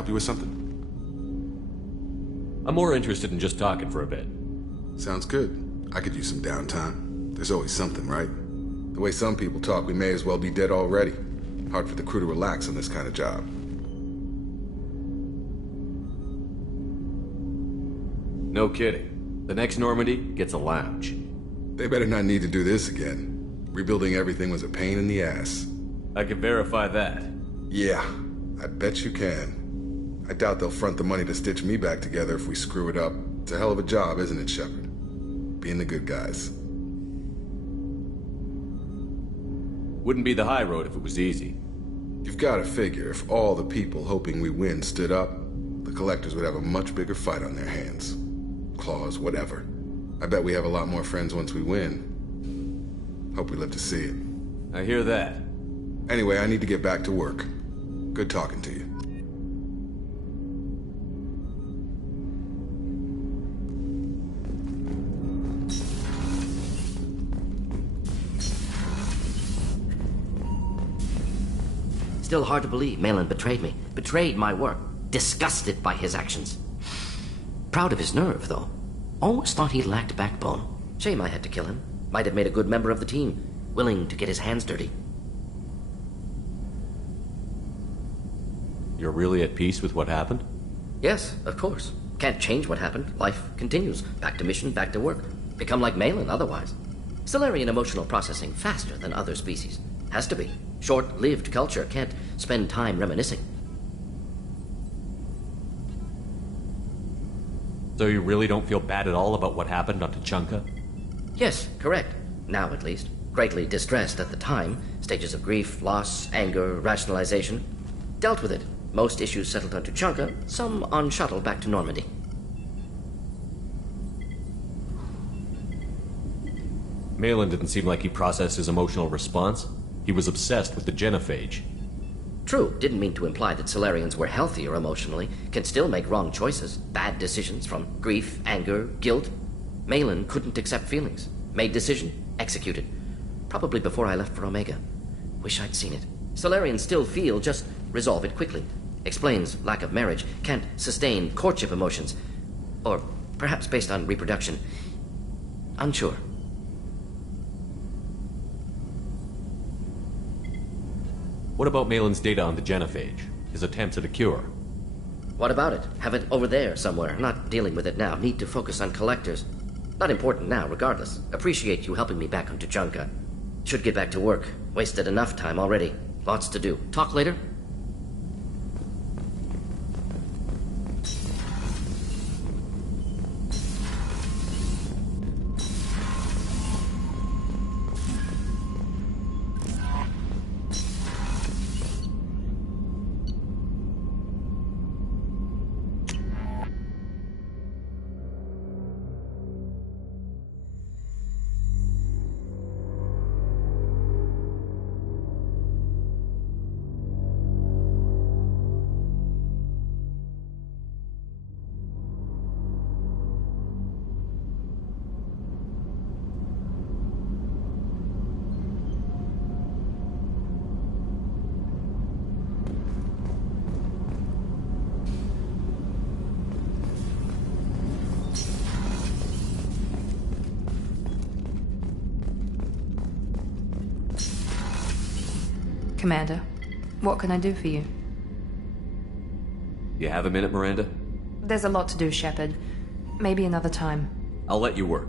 help you with something? I'm more interested in just talking for a bit. Sounds good. I could use some downtime. There's always something, right? The way some people talk, we may as well be dead already. Hard for the crew to relax on this kind of job. No kidding. The next Normandy gets a lounge. They better not need to do this again. Rebuilding everything was a pain in the ass. I can verify that. Yeah, I bet you can. I doubt they'll front the money to stitch me back together if we screw it up. It's a hell of a job, isn't it, Shepard? Being the good guys. Wouldn't be the high road if it was easy. You've got to figure if all the people hoping we win stood up, the collectors would have a much bigger fight on their hands. Claws, whatever. I bet we have a lot more friends once we win. Hope we live to see it. I hear that. Anyway, I need to get back to work. Good talking to you. Still hard to believe Malin betrayed me. Betrayed my work. Disgusted by his actions. Proud of his nerve, though. Always thought he lacked backbone. Shame I had to kill him. Might have made a good member of the team. Willing to get his hands dirty. You're really at peace with what happened? Yes, of course. Can't change what happened. Life continues. Back to mission, back to work. Become like Malin otherwise. Solarian emotional processing faster than other species. Has to be. Short-lived culture can't spend time reminiscing. So you really don't feel bad at all about what happened on Tuchanka? Yes, correct. Now, at least. Greatly distressed at the time. Stages of grief, loss, anger, rationalization. Dealt with it. Most issues settled on Tuchanka, some on shuttle back to Normandy. Malin didn't seem like he processed his emotional response. He was obsessed with the genophage. True, didn't mean to imply that Solarians were healthier emotionally, can still make wrong choices, bad decisions from grief, anger, guilt. Malin couldn't accept feelings. Made decision, executed. Probably before I left for Omega. Wish I'd seen it. Solarians still feel, just resolve it quickly. Explains lack of marriage, can't sustain courtship emotions. Or perhaps based on reproduction. Unsure. What about Malin's data on the genophage? His attempts at a cure? What about it? Have it over there somewhere. Not dealing with it now. Need to focus on collectors. Not important now, regardless. Appreciate you helping me back on Tuchanka. Should get back to work. Wasted enough time already. Lots to do. Talk later? Commander, what can I do for you? You have a minute, Miranda? There's a lot to do, Shepard. Maybe another time. I'll let you work.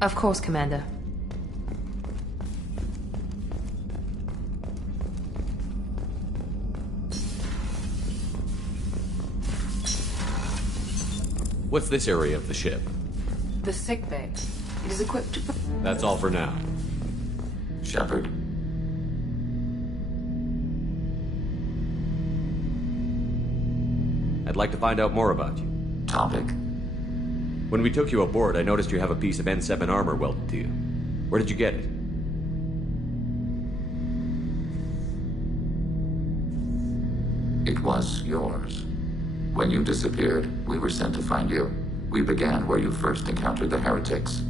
Of course, Commander. What's this area of the ship? The sick bay. It is equipped to... That's all for now. Shepard. I'd like to find out more about you. Topic. When we took you aboard, I noticed you have a piece of N7 armor welded to you. Where did you get it? It was yours. When you disappeared, we were sent to find you. We began where you first encountered the heretics.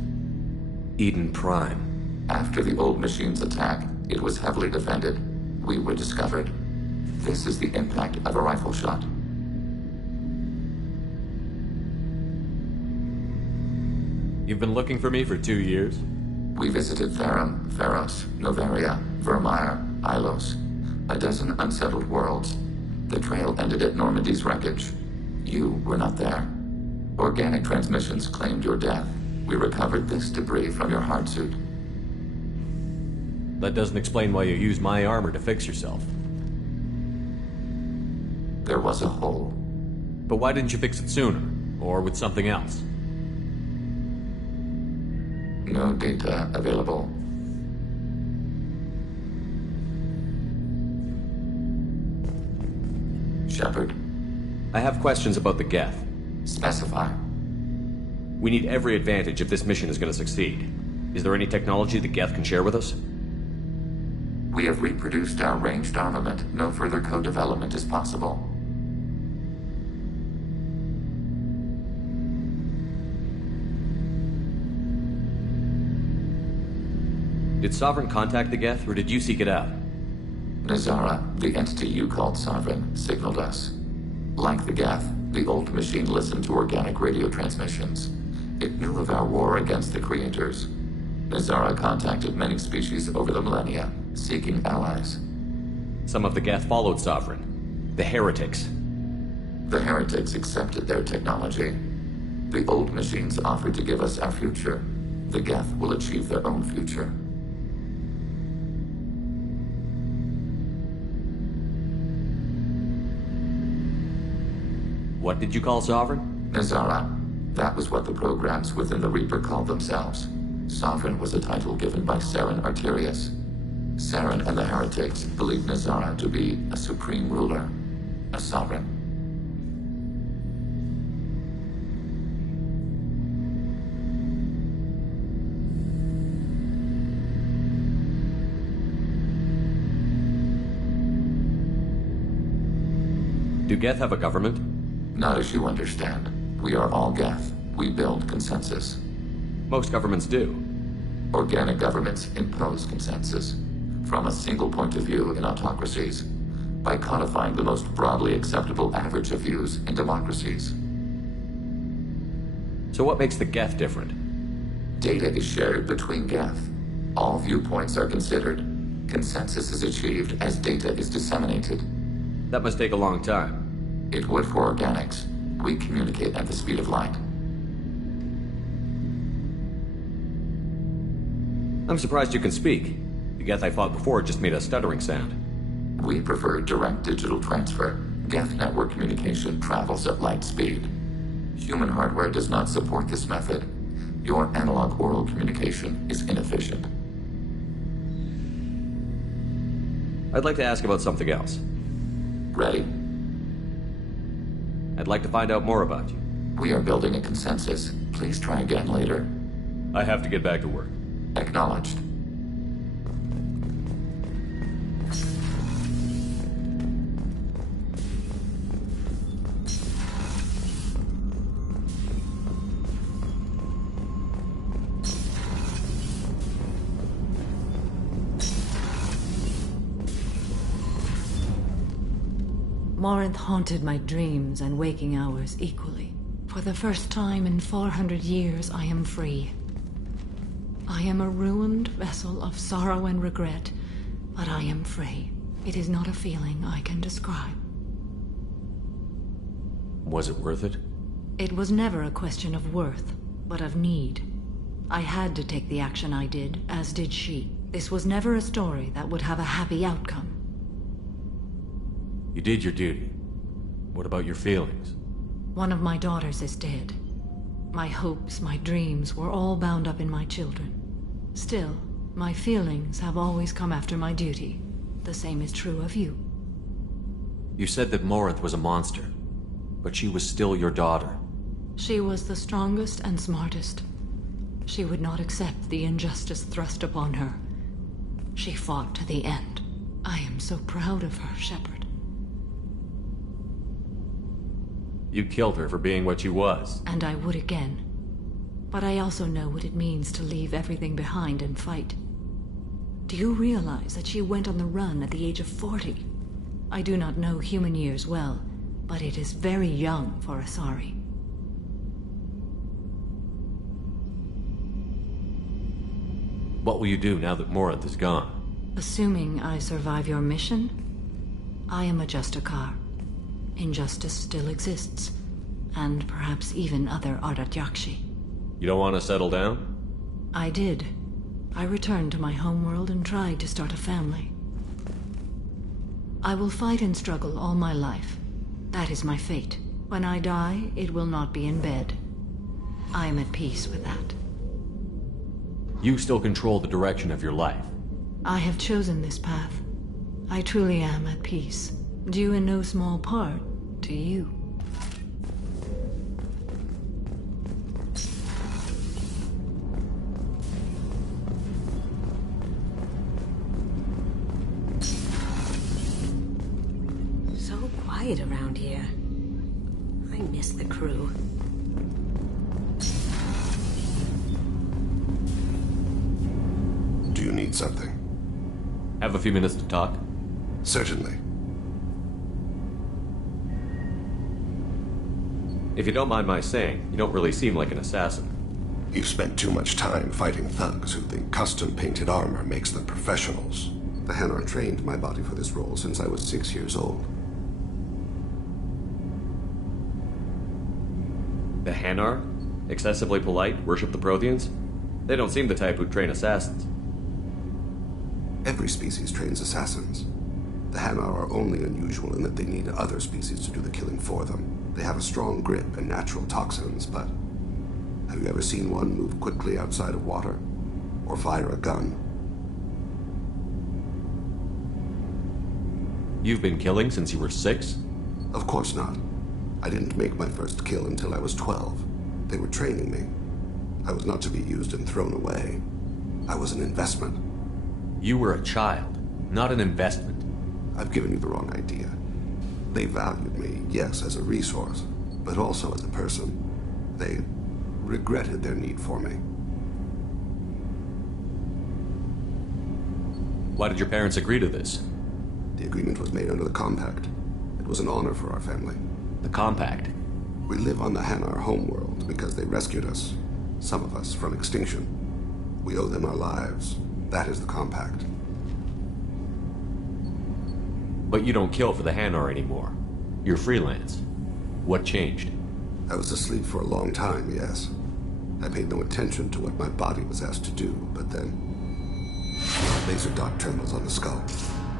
Eden Prime. After the old machine's attack, it was heavily defended. We were discovered. This is the impact of a rifle shot. You've been looking for me for 2 years? We visited Therum, Theros, Noveria, Vermeer, Ilos. A dozen unsettled worlds. The trail ended at Normandy's wreckage. You were not there. Organic transmissions claimed your death. We recovered this debris from your hard suit. That doesn't explain why you used my armor to fix yourself. There was a hole. But why didn't you fix it sooner? Or with something else? No data available. Shepard, I have questions about the Geth. specify. We need every advantage if this mission is going to succeed. Is there any technology the Geth can share with us? We have reproduced our ranged armament. No further co-development is possible. Did Sovereign contact the Geth, or did you seek it out? Nazara, the entity you called Sovereign, signaled us. Like the Geth, the old machine listened to organic radio transmissions. It knew of our war against the Creators. Nazara contacted many species over the millennia, seeking allies. Some of the Geth followed Sovereign. The Heretics. The Heretics accepted their technology. The old machines offered to give us our future. The Geth will achieve their own future. What did you call Sovereign? Nazara. That was what the programs within the Reaper called themselves. Sovereign was a title given by Saren Arterius. Saren and the Heretics believed Nazara to be a supreme ruler, a sovereign. Do Geth have a government? Not as you understand. We are all Geth. We build consensus. Most governments do. Organic governments impose consensus from a single point of view in autocracies by codifying the most broadly acceptable average of views in democracies. So what makes the Geth different? Data is shared between Geth. All viewpoints are considered. Consensus is achieved as data is disseminated. That must take a long time. It would for organics. We communicate at the speed of light. I'm surprised you can speak. The Geth I fought before just made a stuttering sound. We prefer direct digital transfer. Geth network communication travels at light speed. Human hardware does not support this method. Your analog oral communication is inefficient. I'd like to ask about something else. Ready? I'd like to find out more about you. We are building a consensus. Please try again later. I have to get back to work. Acknowledged. Morinth haunted my dreams and waking hours equally. For the first time in 400 years, I am free. I am a ruined vessel of sorrow and regret, but I am free. It is not a feeling I can describe. Was it worth it? It was never a question of worth, but of need. I had to take the action I did, as did she. This was never a story that would have a happy outcome. You did your duty. What about your feelings? One of my daughters is dead. My hopes, my dreams were all bound up in my children. Still, my feelings have always come after my duty. The same is true of you. You said that Morinth was a monster, but she was still your daughter. She was the strongest and smartest. She would not accept the injustice thrust upon her. She fought to the end. I am so proud of her, Shepard. You killed her for being what she was. And I would again. But I also know what it means to leave everything behind and fight. Do you realize that she went on the run at the age of 40? I do not know human years well, but it is very young for Asari. What will you do now that Morinth is gone? Assuming I survive your mission, I am a Justicar. Injustice still exists, and perhaps even other Ardatyakshi. You don't want to settle down? I did. I returned to my homeworld and tried to start a family. I will fight and struggle all my life. That is my fate. When I die, it will not be in bed. I am at peace with that. You still control the direction of your life. I have chosen this path. I truly am at peace, due in no small part to you. So quiet around here. I miss the crew. Do you need something? Have a few minutes to talk? Certainly. If you don't mind my saying, you don't really seem like an assassin. You've spent too much time fighting thugs who think custom-painted armor makes them professionals. The Hanar trained my body for this role since I was 6 years old. The Hanar? Excessively polite, worship the Protheans? They don't seem the type who'd train assassins. Every species trains assassins. The Hanar are only unusual in that they need other species to do the killing for them. They have a strong grip and natural toxins, but have you ever seen one move quickly outside of water? Or fire a gun? You've been killing since you were 6? Of course not. I didn't make my first kill until I was 12. They were training me. I was not to be used and thrown away. I was an investment. You were a child, not an investment. I've given you the wrong idea. They valued me, yes, as a resource, but also as a person. They regretted their need for me. Why did your parents agree to this? The agreement was made under the Compact. It was an honor for our family. The Compact? We live on the Hanar homeworld because they rescued us, some of us, from extinction. We owe them our lives. That is the Compact. But you don't kill for the Hanar anymore. You're freelance. What changed? I was asleep for a long time, yes. I paid no attention to what my body was asked to do, but then... laser dot trembles on the skull.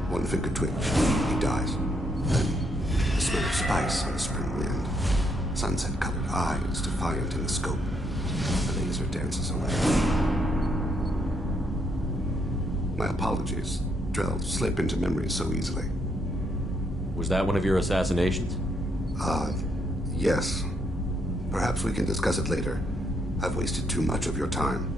One finger twitch. He dies. Then, the smell of spice on the spring wind. Sunset-colored eyes defiant in the scope. The laser dances away. My apologies. Drell slip into memory so easily. Was that one of your assassinations? Yes. Perhaps we can discuss it later. I've wasted too much of your time.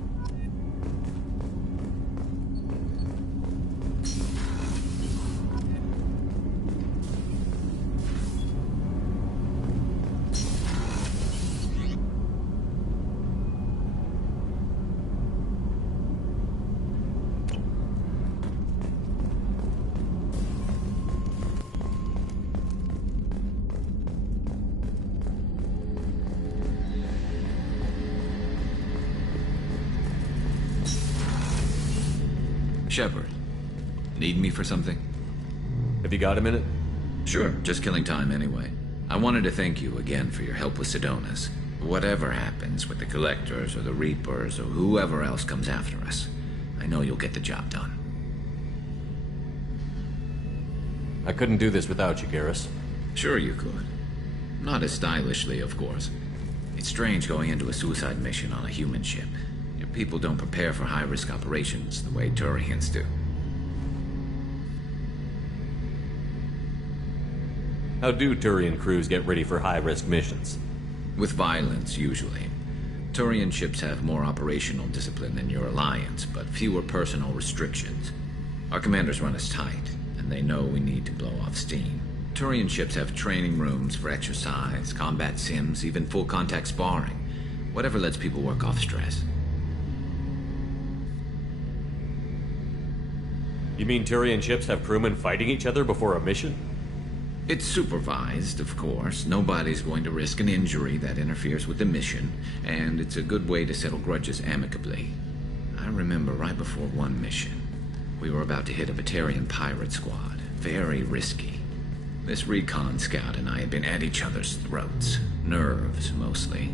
Shepard, need me for something? Have you got a minute? Sure, just killing time anyway. I wanted to thank you again for your help with Sidonis. Whatever happens with the Collectors or the Reapers or whoever else comes after us, I know you'll get the job done. I couldn't do this without you, Garrus. Sure you could. Not as stylishly, of course. It's strange going into a suicide mission on a human ship. Your people don't prepare for high-risk operations the way Turians do. How do Turian crews get ready for high-risk missions? With violence, usually. Turian ships have more operational discipline than your alliance, but fewer personal restrictions. Our commanders run us tight, and they know we need to blow off steam. Turian ships have training rooms for exercise, combat sims, even full-contact sparring. Whatever lets people work off stress. You mean Turian ships have crewmen fighting each other before a mission? It's supervised, of course. Nobody's going to risk an injury that interferes with the mission, and it's a good way to settle grudges amicably. I remember right before one mission, we were about to hit a Batarian pirate squad. Very risky. This recon scout and I had been at each other's throats. Nerves, mostly.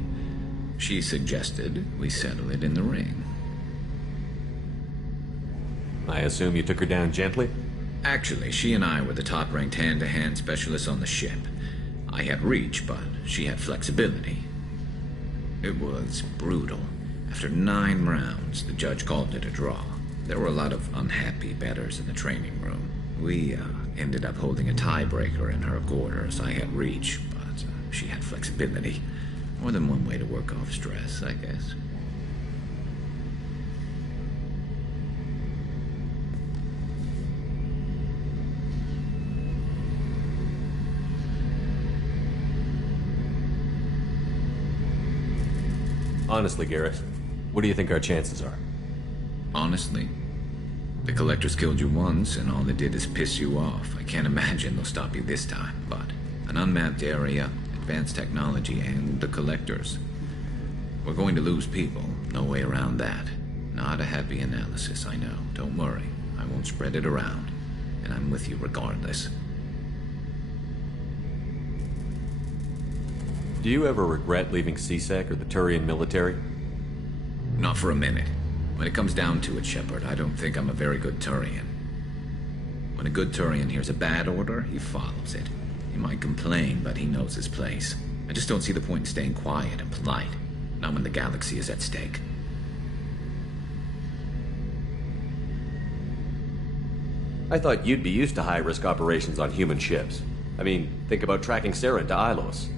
She suggested we settle it in the ring. I assume you took her down gently? Actually, she and I were the top-ranked hand-to-hand specialists on the ship. I had reach, but she had flexibility. It was brutal. After 9 rounds, the judge called it a draw. There were a lot of unhappy bettors in the training room. We ended up holding a tiebreaker in her quarters. I had reach, but she had flexibility. More than one way to work off stress, I guess. Honestly, Garrett, what do you think our chances are? Honestly, the Collectors killed you once, and all they did is piss you off. I can't imagine they'll stop you this time, but an unmapped area, advanced technology, and the Collectors. We're going to lose people. No way around that. Not a happy analysis, I know. Don't worry. I won't spread it around. And I'm with you regardless. Do you ever regret leaving CSEC or the Turian military? Not for a minute. When it comes down to it, Shepard, I don't think I'm a very good Turian. When a good Turian hears a bad order, he follows it. He might complain, but he knows his place. I just don't see the point in staying quiet and polite. Not when the galaxy is at stake. I thought you'd be used to high-risk operations on human ships. I mean, think about tracking Sarah into Ilos.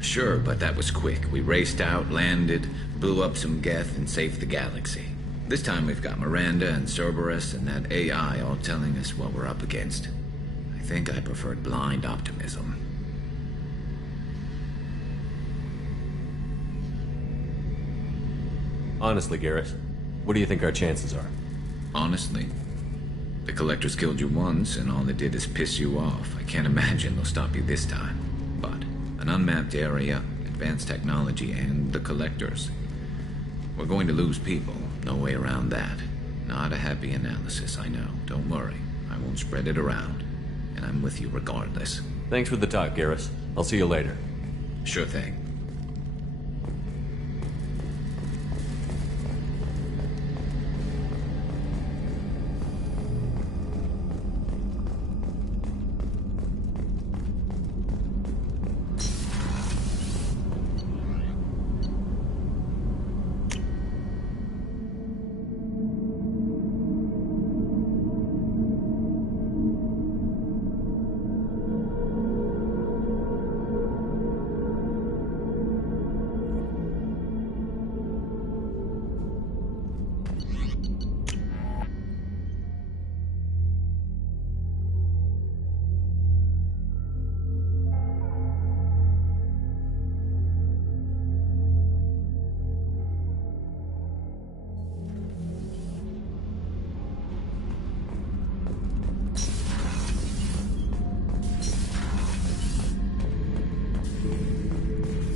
Sure, but that was quick. We raced out, landed, blew up some Geth, and saved the galaxy. This time we've got Miranda and Cerberus and that AI all telling us what we're up against. I think I preferred blind optimism. Honestly, Garrett, what do you think our chances are? Honestly, the Collectors killed you once, and all they did is piss you off. I can't imagine they'll stop you this time. But an unmapped area, advanced technology, and the Collectors. We're going to lose people. No way around that. Not a happy analysis, I know. Don't worry. I won't spread it around. And I'm with you regardless. Thanks for the talk, Garrus. I'll see you later. Sure thing.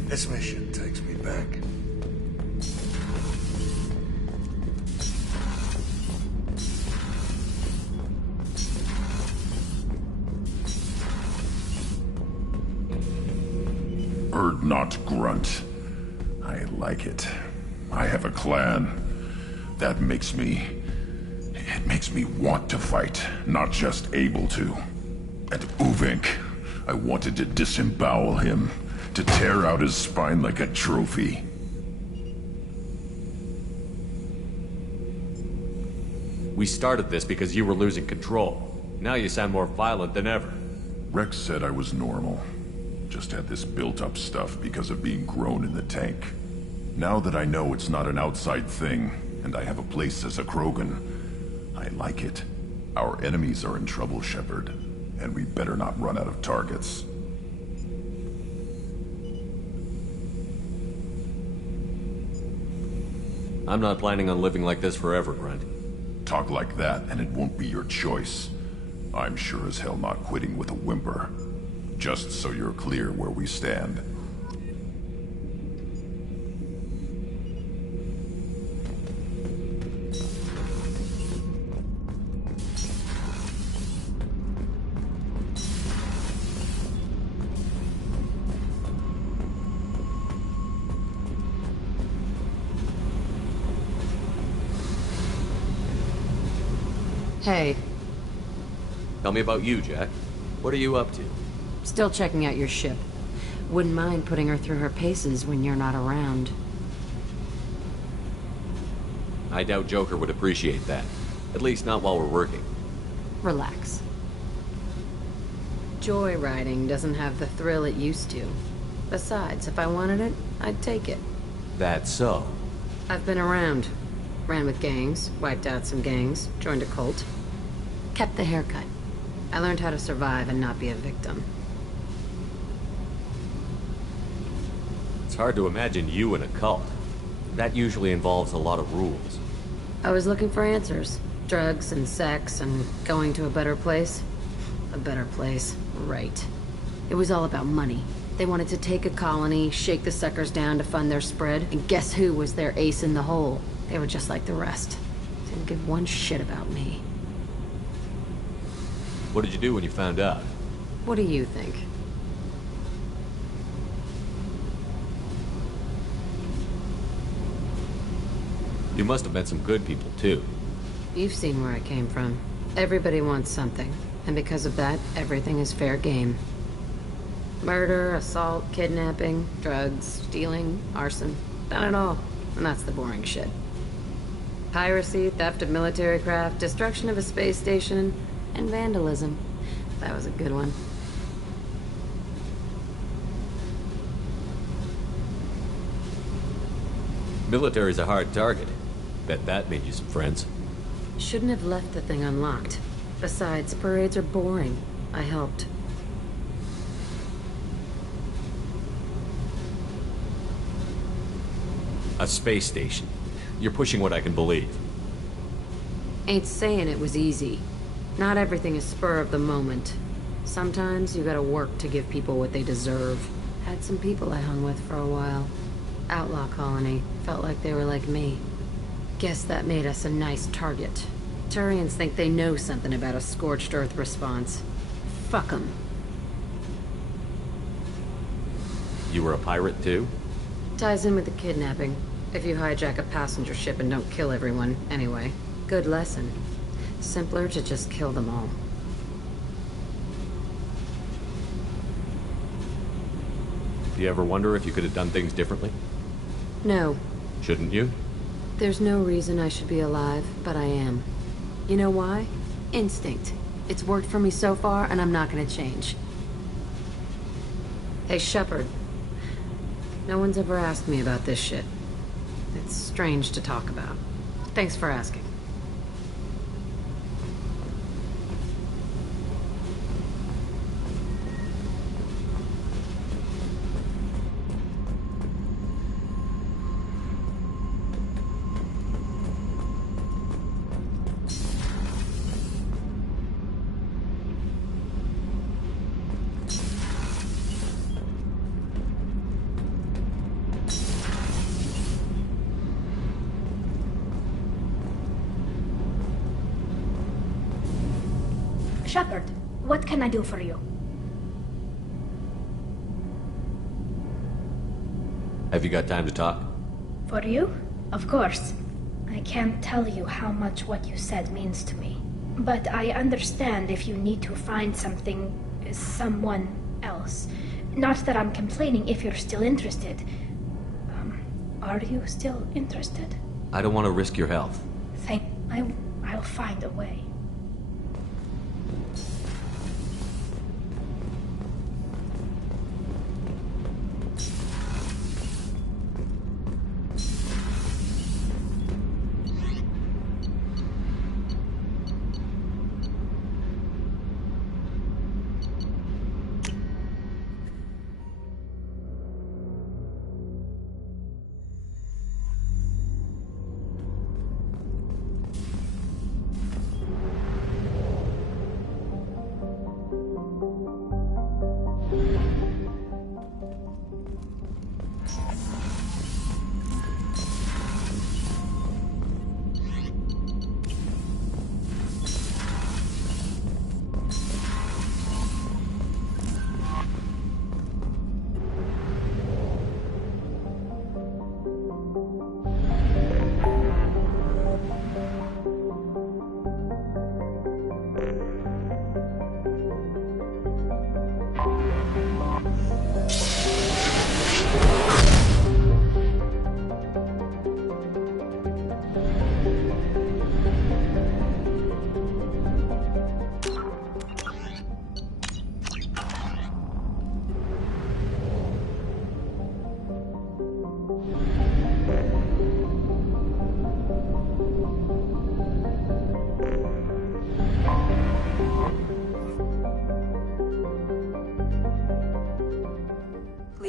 This mission takes me back. Bird not grunt. I like it. I have a clan. That makes me... It makes me want to fight, not just able to. And Uvink, I wanted to disembowel him. To tear out his spine like a trophy. We started this because you were losing control. Now you sound more violent than ever. Rex said I was normal. Just had this built-up stuff because of being grown in the tank. Now that I know it's not an outside thing, and I have a place as a Krogan, I like it. Our enemies are in trouble, Shepard, and we better not run out of targets. I'm not planning on living like this forever, Grunt. Talk like that, and it won't be your choice. I'm sure as hell not quitting with a whimper. Just so you're clear where we stand. Hey, Tell me about you, Jack. What are you up to? still checking out your ship. Wouldn't mind putting her through her paces when you're not around. I doubt Joker would appreciate that. At least not while we're working. Relax. Joyriding doesn't have the thrill it used to. Besides, if I wanted it, I'd take it. That's so. I've been around. Ran with gangs, wiped out some gangs, joined a cult. Kept the haircut. I learned how to survive and not be a victim. It's hard to imagine you in a cult. That usually involves a lot of rules. I was looking for answers. Drugs and sex and going to a better place. A better place, right. It was all about money. They wanted to take a colony, shake the suckers down to fund their spread, and guess who was their ace in the hole? They were just like the rest. Didn't give one shit about me. What did you do when you found out? What do you think? You must have met some good people, too. You've seen where I came from. Everybody wants something, and because of that, everything is fair game. Murder, assault, kidnapping, drugs, stealing, arson. Done it all. And that's the boring shit. Piracy, theft of military craft, destruction of a space station, and vandalism. That was a good one. Military's a hard target. Bet that made you some friends. Shouldn't have left the thing unlocked. Besides, parades are boring. I helped. A space station. You're pushing what I can believe. Ain't saying it was easy. Not everything is spur of the moment. Sometimes you gotta work to give people what they deserve. Had some people I hung with for a while. Outlaw colony. Felt like they were like me. Guess that made us a nice target. Turians think they know something about a scorched earth response. Fuck 'em. You were a pirate, too? Ties in with the kidnapping. If you hijack a passenger ship and don't kill everyone, anyway. Good lesson. Simpler to just kill them all. Do you ever wonder if you could have done things differently? No. Shouldn't you? There's no reason I should be alive, but I am. You know why? Instinct. It's worked for me so far, and I'm not gonna change. Hey, Shepard. No one's ever asked me about this shit. It's strange to talk about. Thanks for asking. Shepard, what can I do for you? Have you got time to talk? For you? Of course. I can't tell you how much what you said means to me. But I understand if you need to find someone else. Not that I'm complaining if you're still interested. Are you still interested? I don't want to risk your health. I'll find a way.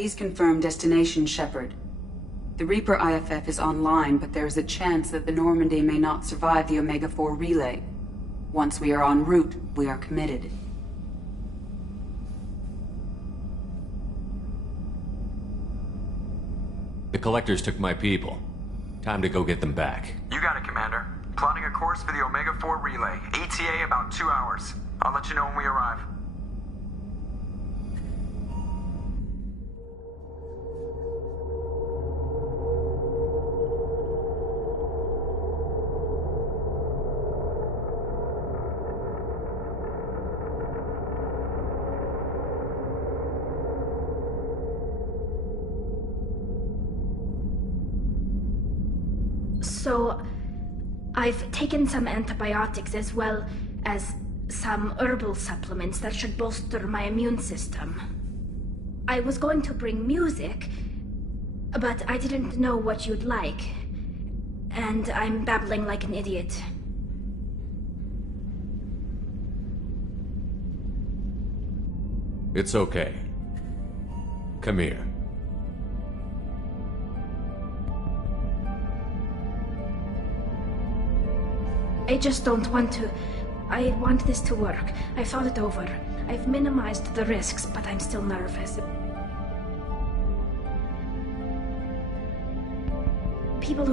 Please confirm destination, Shepard. The Reaper IFF is online, but there is a chance that the Normandy may not survive the Omega-4 relay. Once we are en route, we are committed. The Collectors took my people. Time to go get them back. You got it, Commander. Plotting a course for the Omega-4 relay. ETA about 2 hours. I'll let you know when we arrive. So, I've taken some antibiotics as well as some herbal supplements that should bolster my immune system. I was going to bring music, but I didn't know what you'd like. And I'm babbling like an idiot. It's okay. Come here. I just don't want to. I want this to work. I've thought it over. I've minimized the risks, but I'm still nervous. People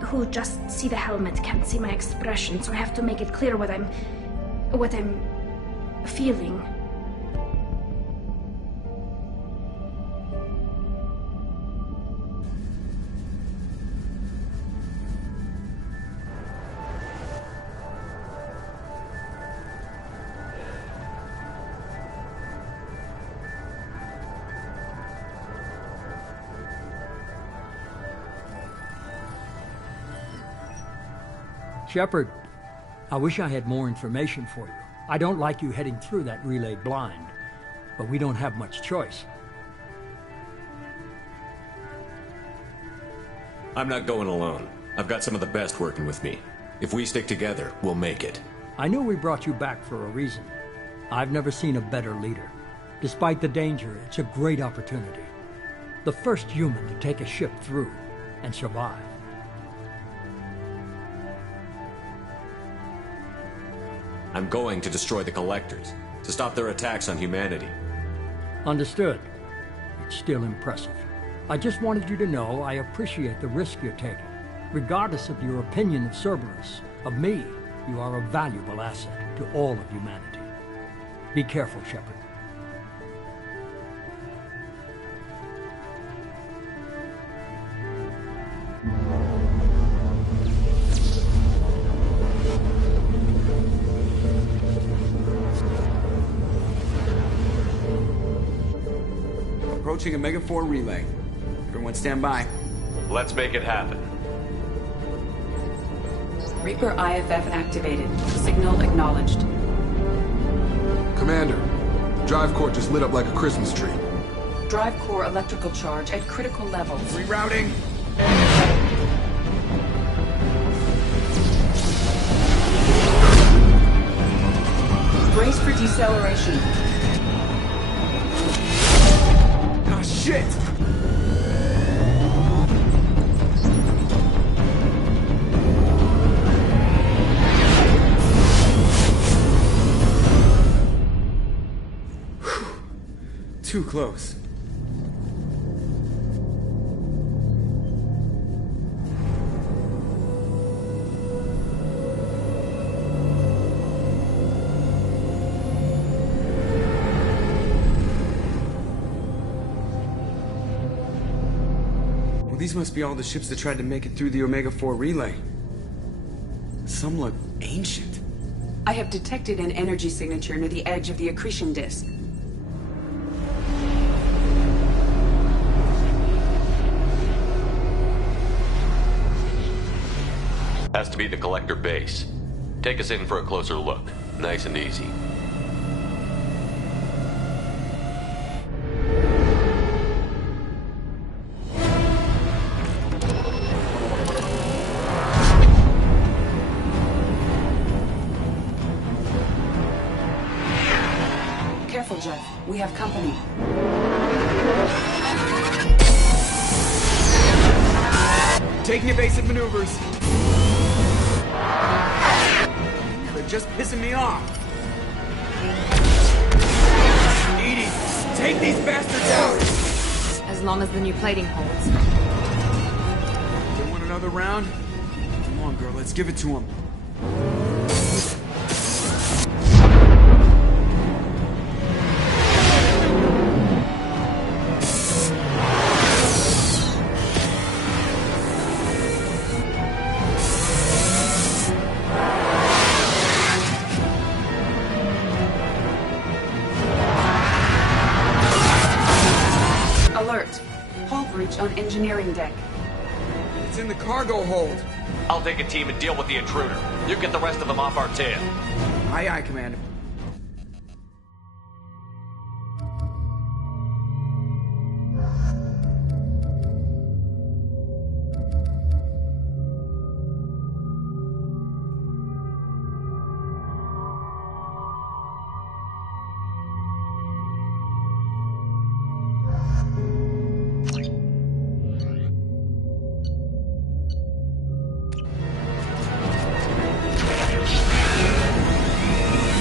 who just see the helmet can't see my expression, so I have to make it clear what I'm feeling. Shepard, I wish I had more information for you. I don't like you heading through that relay blind, but we don't have much choice. I'm not going alone. I've got some of the best working with me. If we stick together, we'll make it. I know we brought you back for a reason. I've never seen a better leader. Despite the danger, it's a great opportunity. The first human to take a ship through and survive. I'm going to destroy the Collectors, to stop their attacks on humanity. Understood. It's still impressive. I just wanted you to know I appreciate the risk you're taking. Regardless of your opinion of Cerberus, of me, you are a valuable asset to all of humanity. Be careful, Shepard. Approaching Omega-4 relay. Everyone stand by. Let's make it happen. Reaper IFF activated. Signal acknowledged. Commander, the drive core just lit up like a Christmas tree. Drive core electrical charge at critical levels. Rerouting. Brace for deceleration. Ah, shit! Too close. Well, these must be all the ships that tried to make it through the Omega-4 relay. Some look ancient. I have detected an energy signature near the edge of the accretion disk. Has to be the Collector base. Take us in for a closer look. Nice and easy. Careful, Jeff. We have company. taking evasive maneuvers. They're just pissing me off. Edie, take these bastards out! As long as the new plating holds. They want another round? Come on, girl, let's give it to them. Alert. Hull breach on engineering deck. It's in the cargo hold. I'll take a team and deal with the intruder. You get the rest of them off our tail. Aye, aye, Commander.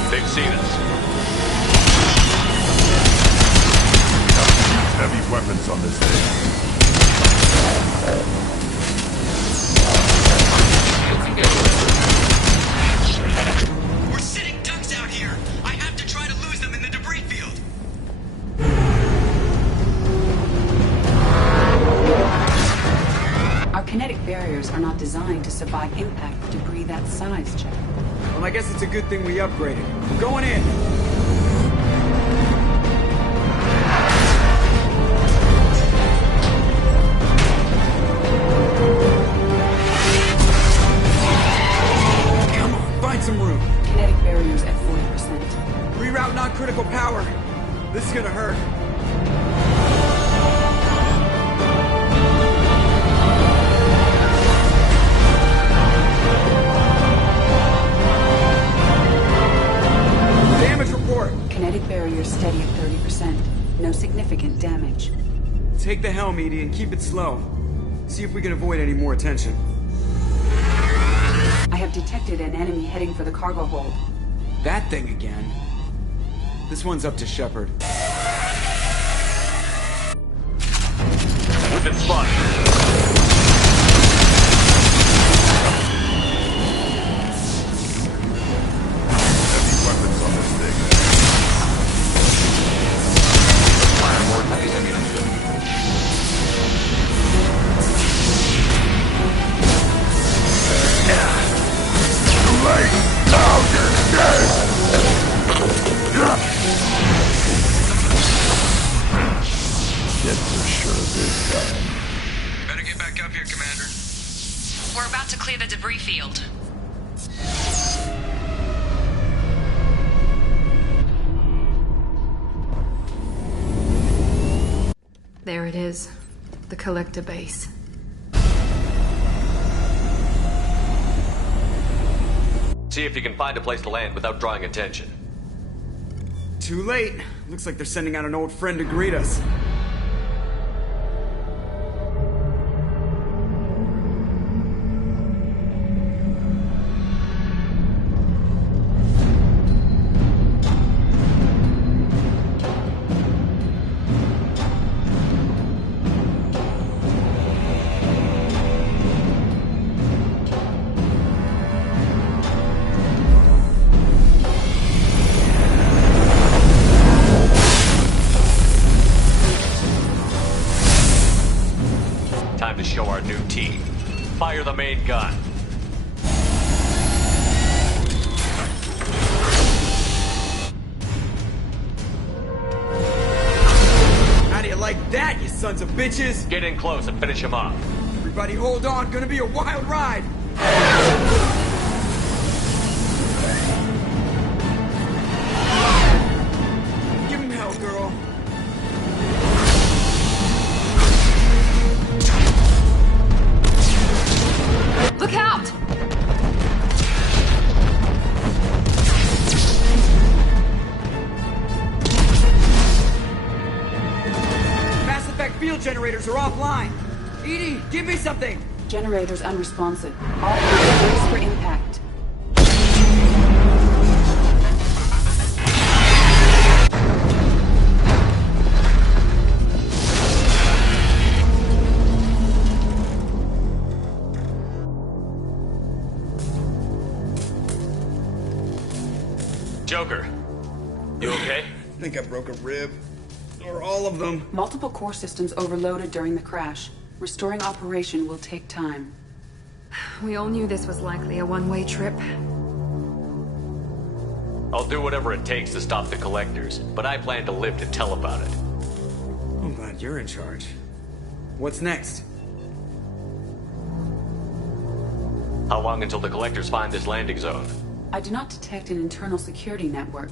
They've seen us. Heavy weapons on this thing. We're sitting ducks out here. I have to try to lose them in the debris field. Our kinetic barriers are not designed to survive impact with debris that size, Check. Well, I guess it's a good thing we upgraded. I'm going in. Come on, find some room. Kinetic barriers at 40%. Reroute non-critical power. This is gonna hurt. Damage report. Kinetic barriers steady at 30%. No significant damage. Take the helm, Edie, and keep it slow. See if we can avoid any more attention. I have detected an enemy heading for the cargo hold. That thing again. This one's up to Shepard. We've been spotted. Heavy weapons on this thing. Fire more heavy ammunition. Too late! Now you're dead! Get for sure this time. Better get back up here, Commander. We're about to clear the debris field. There it is. The collector base. See if you can find a place to land without drawing attention. Too late. Looks like they're sending out an old friend to greet us. Time to show our new team. Fire the main gun. How do you like that, you sons of bitches? Get in close and finish him off. Everybody hold on, gonna be a wild ride. Give him hell, girl. Look out! Mass effect field generators are offline. Edie, give me something. Generators unresponsive. All hands brace for impact. Joker, you okay? I think I broke a rib. Or all of them. Multiple core systems overloaded during the crash. Restoring operation will take time. We all knew this was likely a one-way trip. I'll do whatever it takes to stop the collectors, but I plan to live to tell about it. I'm glad you're in charge. What's next? How long until the collectors find this landing zone? I do not detect an internal security network.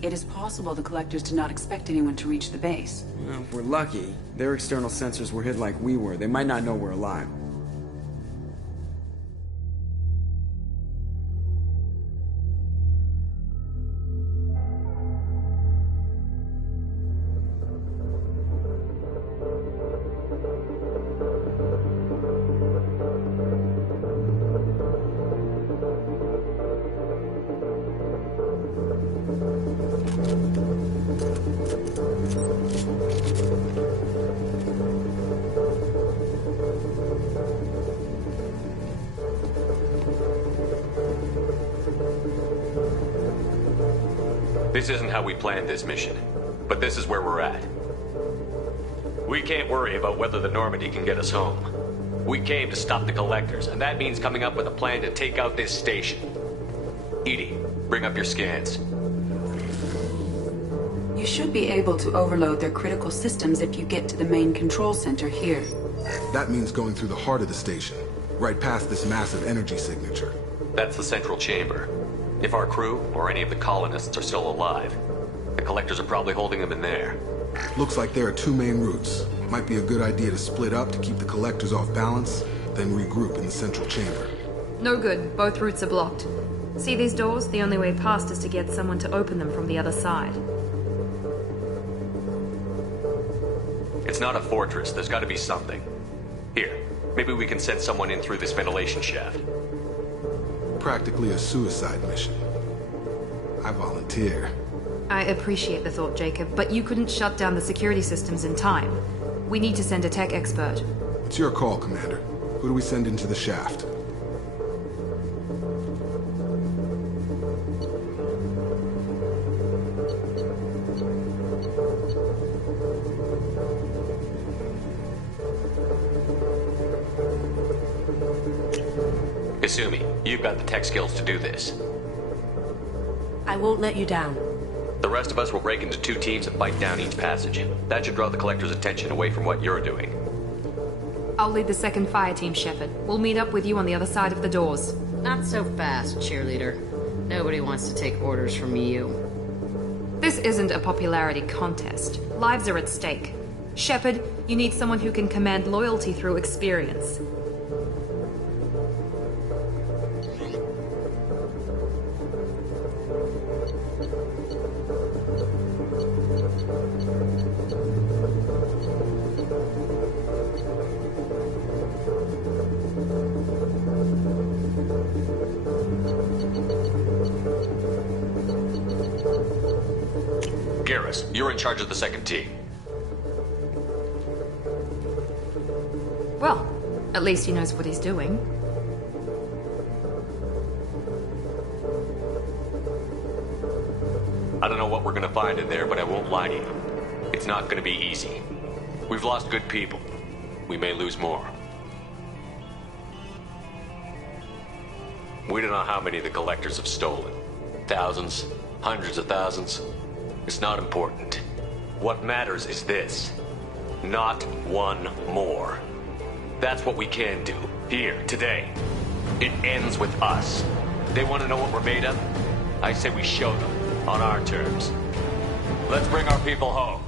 It is possible the collectors did not expect anyone to reach the base. Well, if we're lucky, their external sensors were hid like we were. They might not know we're alive. This isn't how we planned this mission, but this is where we're at. We can't worry about whether the Normandy can get us home. We came to stop the collectors, and that means coming up with a plan to take out this station. Edie, bring up your scans. You should be able to overload their critical systems if you get to the main control center here. That means going through the heart of the station, right past this massive energy signature. That's the central chamber. If our crew, or any of the colonists, are still alive, the collectors are probably holding them in there. Looks like there are two main routes. Might be a good idea to split up to keep the collectors off balance, then regroup in the central chamber. No good. Both routes are blocked. See these doors? The only way past is to get someone to open them from the other side. It's not a fortress. There's got to be something. Here, maybe we can send someone in through this ventilation shaft. Practically a suicide mission. I volunteer. I appreciate the thought, Jacob, but you couldn't shut down the security systems in time. We need to send a tech expert. It's your call, Commander. Who do we send into the shaft? Kasumi, you've got the tech skills to do this. I won't let you down. The rest of us will break into two teams and fight down each passage. That should draw the collector's attention away from what you're doing. I'll lead the second fire team, Shepard. We'll meet up with you on the other side of the doors. Not so fast, cheerleader. Nobody wants to take orders from you. This isn't a popularity contest. Lives are at stake. Shepard, you need someone who can command loyalty through experience. Garrus, you're in charge of the second team. Well, at least he knows what he's doing. I don't know what we're gonna find in there, but I won't lie to you. It's not gonna be easy. We've lost good people. We may lose more. We don't know how many the collectors have stolen. Thousands, hundreds of thousands. It's not important. What matters is this. Not one more. That's what we can do, here, today. It ends with us. They want to know what we're made of? I say we show them, on our terms. Let's bring our people home.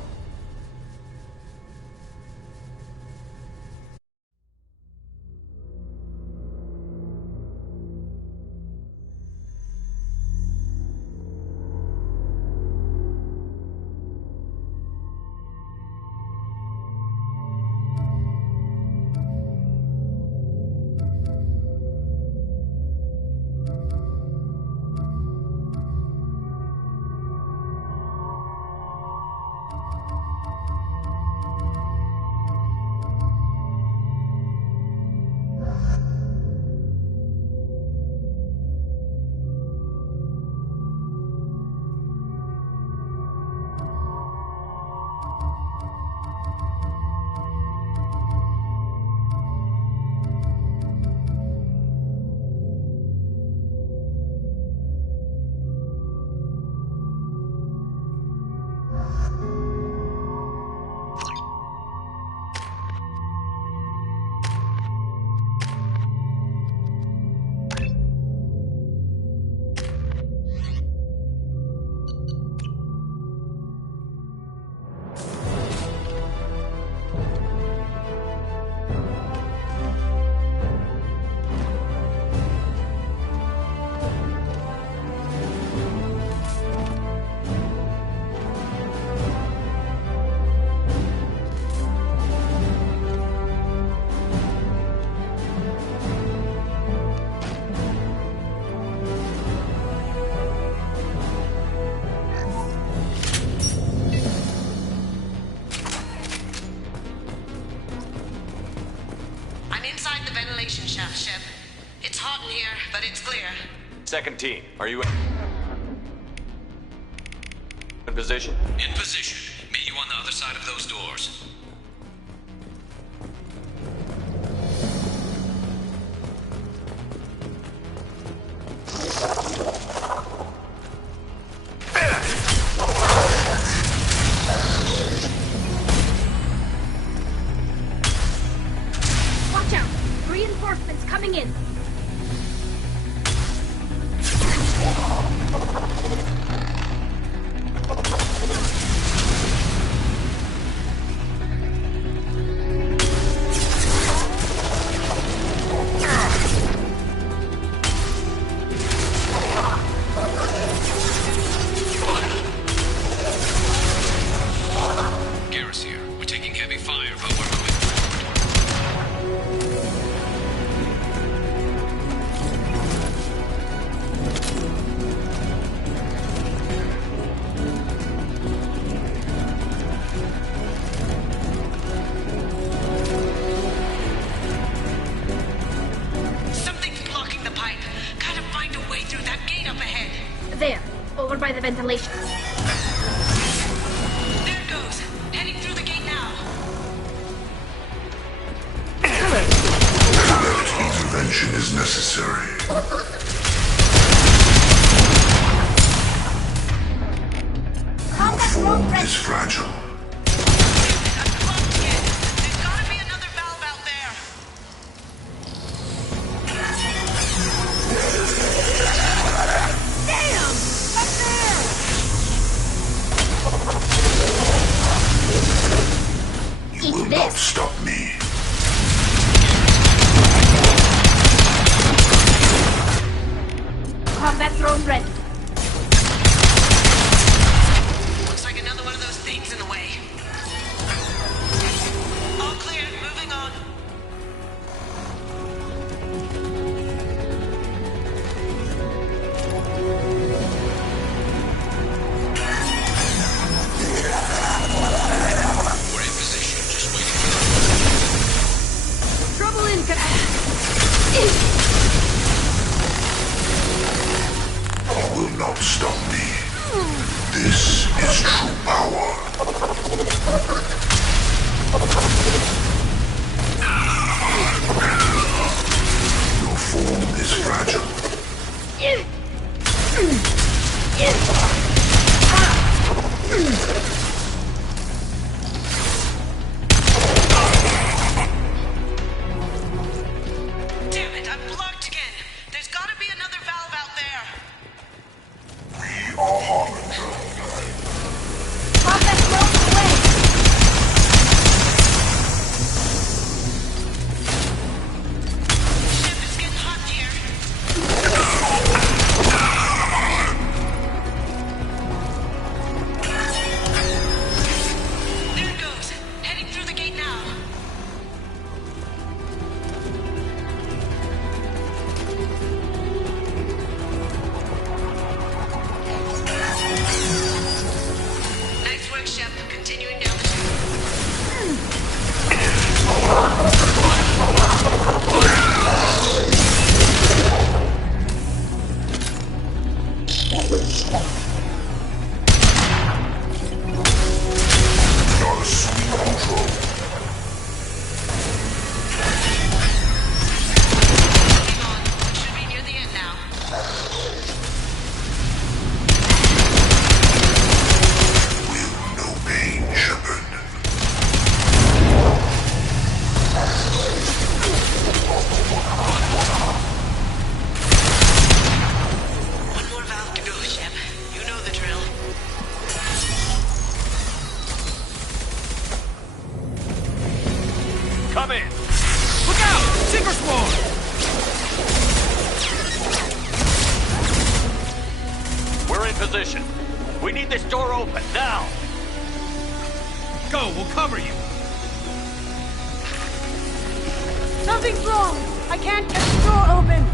in here, but it's clear. Second team, are you in position? In position. Meet you on the other side of those doors. Watch out! Reinforcements coming in! Garrus here. We're taking heavy fire, but we're moving forward. Something's blocking the pipe. Gotta find a way through that gate up ahead. There, over by the ventilation. There it goes. Heading through the gate now. Intervention is necessary. Your form is fragile. There's gotta be another valve out there. Damn! Up there! You will not stop me. Combat drone ready. Looks like another one of those things in the way. All clear. Moving on. We're in position, just waiting for Trouble in You will not stop me. This is true power. Your form is fragile. Damn it! I'm blocked again. There's gotta be another valve out there. We are Harbinger. Combat drone away! Ship is getting hot here. There it goes. Heading through the gate now. Nice work, Shep. Continuing down the tube. Not a sweet control. Should be near the end now. No pain, Shepard. One more valve to go, Shep. You know the drill. Come in. Look out! Tinker Swarm! We're in position. We need this door open now. Go, we'll cover you. Something's wrong. I can't get the door open.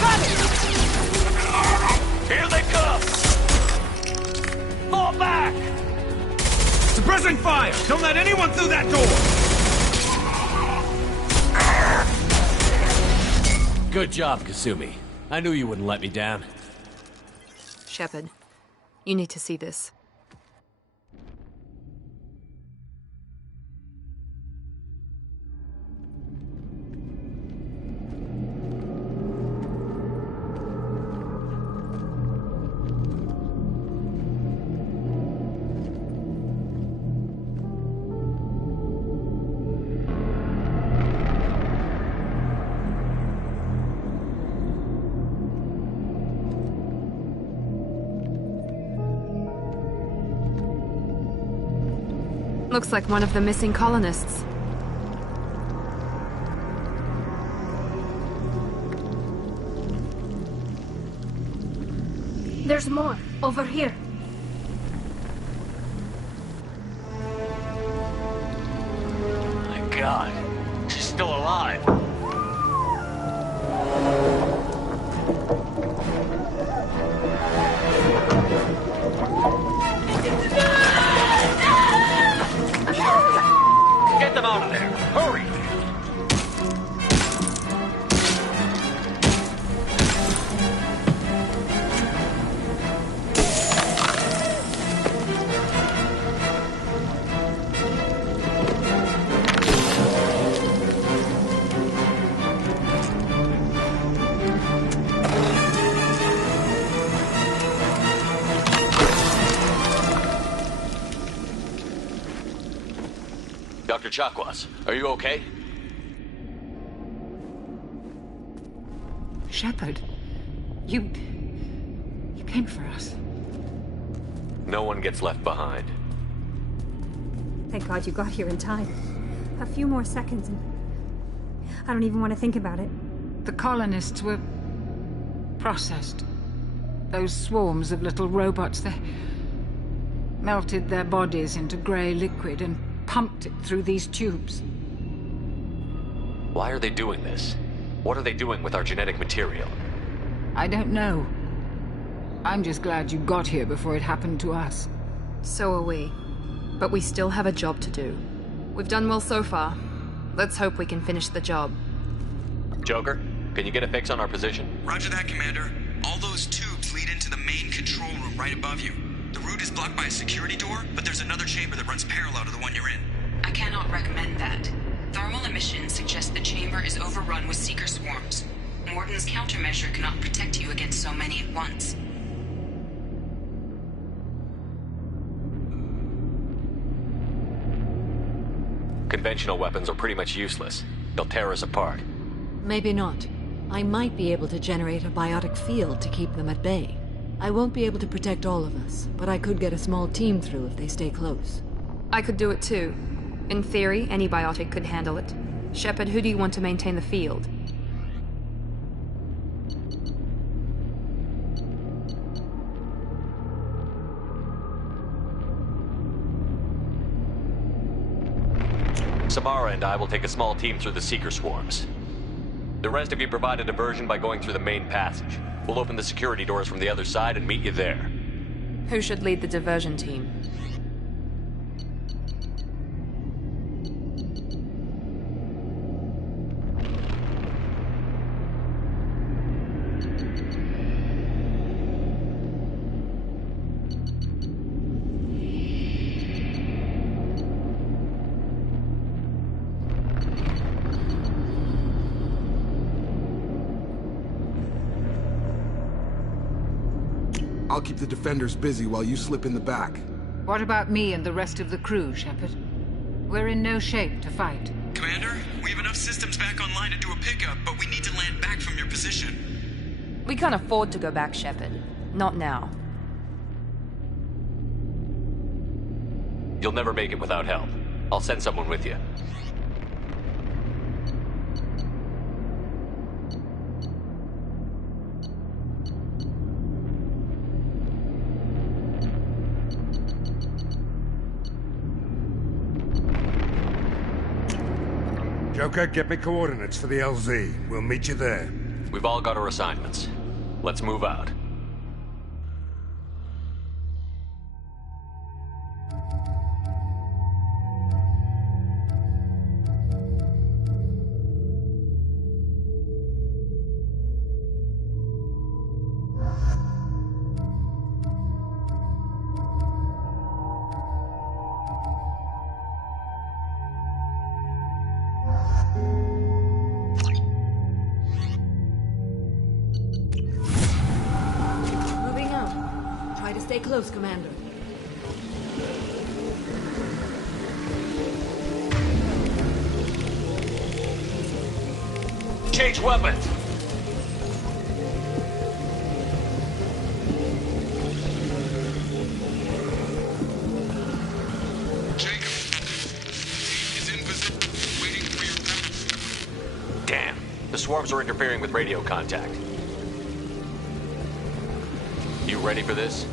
Got it! Here they come! Fall back! Suppressing fire! Don't let anyone through that door! Good job, Kasumi. I knew you wouldn't let me down. Shepard, you need to see this. Looks like one of the missing colonists. There's more. Over here. My God, she's still alive. Get them out of there! Hurry! Dr. Chakwas, are you okay? Shepard, you came for us. No one gets left behind. Thank God you got here in time. A few more seconds and I don't even want to think about it. The colonists were processed. Those swarms of little robots, they melted their bodies into grey liquid and pumped it through these tubes. Why are they doing this? What are they doing with our genetic material? I don't know. I'm just glad you got here before it happened to us. So are we. But we still have a job to do. We've done well so far. Let's hope we can finish the job. Joker, can you get a fix on our position? Roger that, Commander. All those tubes lead into the main control room right above you. The route is blocked by a security door, but there's another chamber that runs parallel to the one you're in. I cannot recommend that. Thermal emissions suggest the chamber is overrun with seeker swarms. Morden's countermeasure cannot protect you against so many at once. Conventional weapons are pretty much useless. They'll tear us apart. Maybe not. I might be able to generate a biotic field to keep them at bay. I won't be able to protect all of us, but I could get a small team through if they stay close. I could do it too. In theory, any biotic could handle it. Shepard, who do you want to maintain the field? Samara and I will take a small team through the Seeker swarms. The rest of you provide a diversion by going through the main passage. We'll open the security doors from the other side and meet you there. Who should lead the diversion team? I'll keep the defenders busy while you slip in the back. What about me and the rest of the crew, Shepard? We're in no shape to fight. Commander, we have enough systems back online to do a pickup, but we need to land back from your position. We can't afford to go back, Shepard. Not now. You'll never make it without help. I'll send someone with you. Joker, get me coordinates for the LZ. We'll meet you there. We've all got our assignments. Let's move out. Stay close, Commander. Change weapons! Damn. The swarms are interfering with radio contact. You ready for this?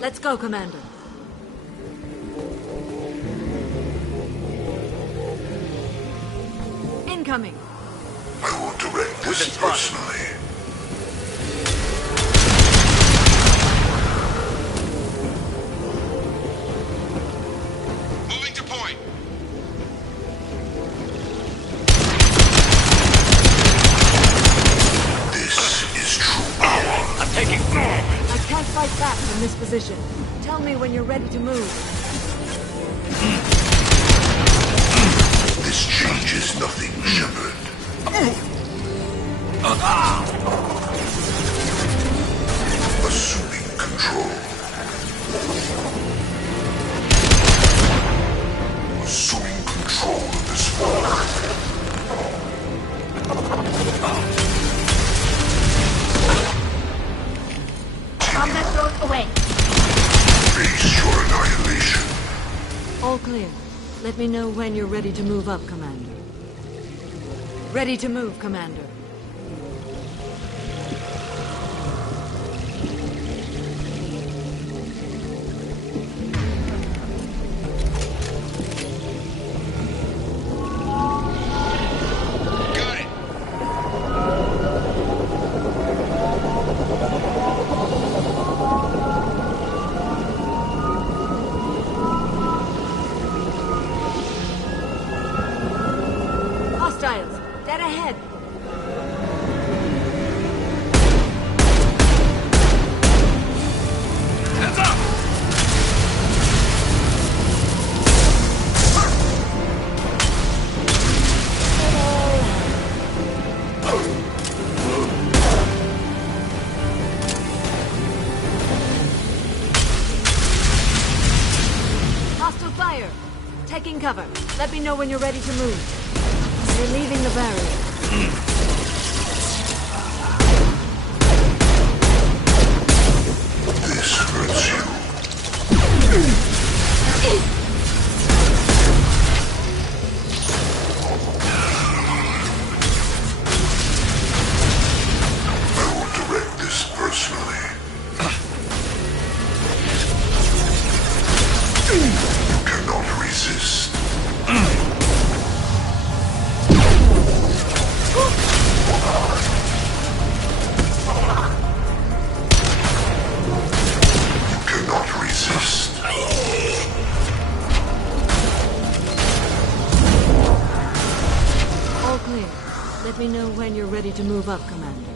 Let's go, Commander. Incoming. I will direct this personally. Moving to point. This is true power. I'm taking... I can't fight back from this position. Tell me when you're ready to move. This changes nothing, Shepard. Assuming control. Assuming control of this force. Combat drone away. Face your annihilation. All clear. Let me know when you're ready to move up, Commander. Ready to move, Commander. Hostiles, dead ahead. Heads up! Hostile fire. Taking cover. Let me know when you're ready to move. We're leaving the barrier. This hurts you. I will direct this personally. You cannot resist. Cannot resist. All clear. Let me know when you're ready to move up, Commander.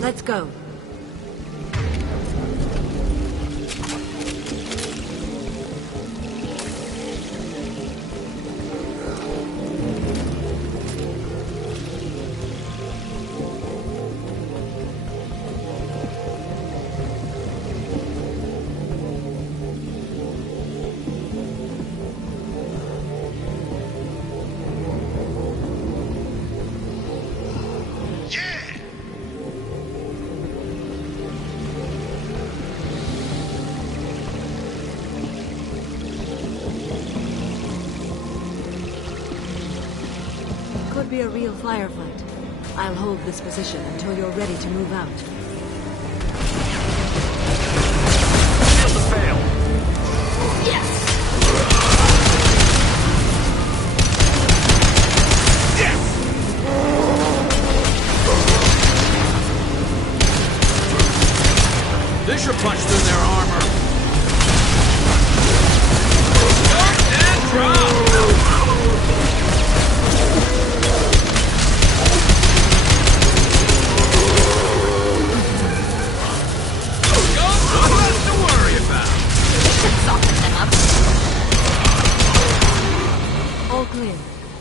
Let's go. Could be a real firefight. I'll hold this position until you're ready to move out. Shield to fail! Yes! This should punch through their armor. Start and drop! All clear.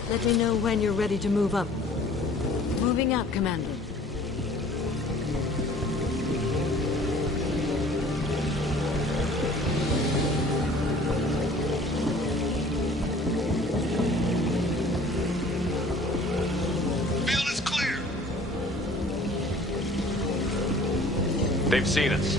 Let me know when you're ready to move up. Moving up, Commander. Field is clear. They've seen us.